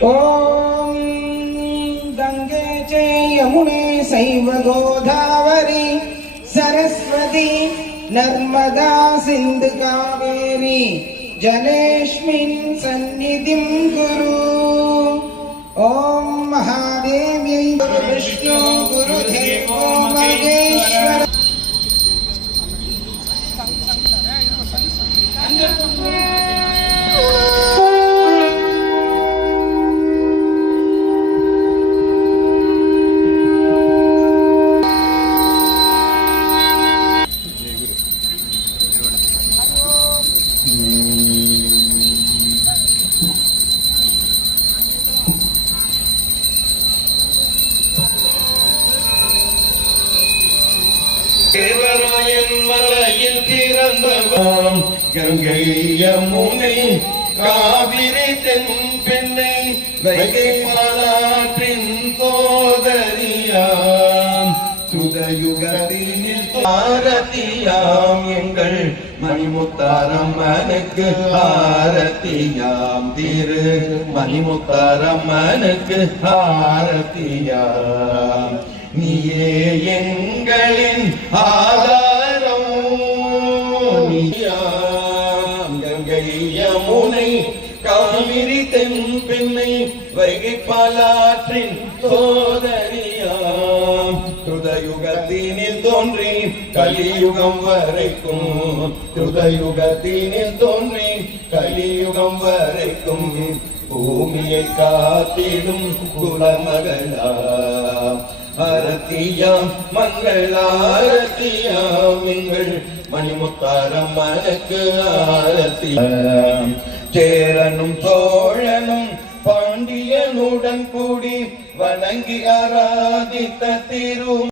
ஓம் கங்கே ச யமுனே சைவ கோதாவரி சரஸ்வதி நர்மதா சிந்து காவேரி ஜலேஸ்மின் சந்நிதிம் குரு. ஓம் மகாதேவ்யை விஷ்ணு குருதேவோ மகேஸ்வர. தேவராயன் மலையில் பிறந்தவாம் கங்கை யமுனை காவிரி தென்பெண்ணை வைகை பாலாற்றின் சோதரியாம் சுதயுகத்தினில் ஆரத்தியாம் எங்கள் மணிமுத்தாரம்மனுக்கு ஆரத்தியாம் திரு மணிமுத்தாரம்மனுக்கு ஆரத்தியாம். நீயே எங்களின் ஆதாரம் நீயாம் கங்கை யமுனை காவிரி தென்பெண்ணை வைகை பாலாற்றின் சோதரியாம் துதயுகத்தினில் தோன்றி கலியுகம் வரைக்கும் துதயுகத்தினில் தோன்றி கலியுகம் வரைக்கும் பூமியை காத்திடும் குலமகளாம் ஆரத்தியாம் மங்களாரத்தியாம் எங்கள் மணிமுத்தாரம்மனுக்கு ஆரத்தியாம். சேரனும் சோழனும் பாண்டியனுடன் கூடி வணங்கி ஆராதித்த திரு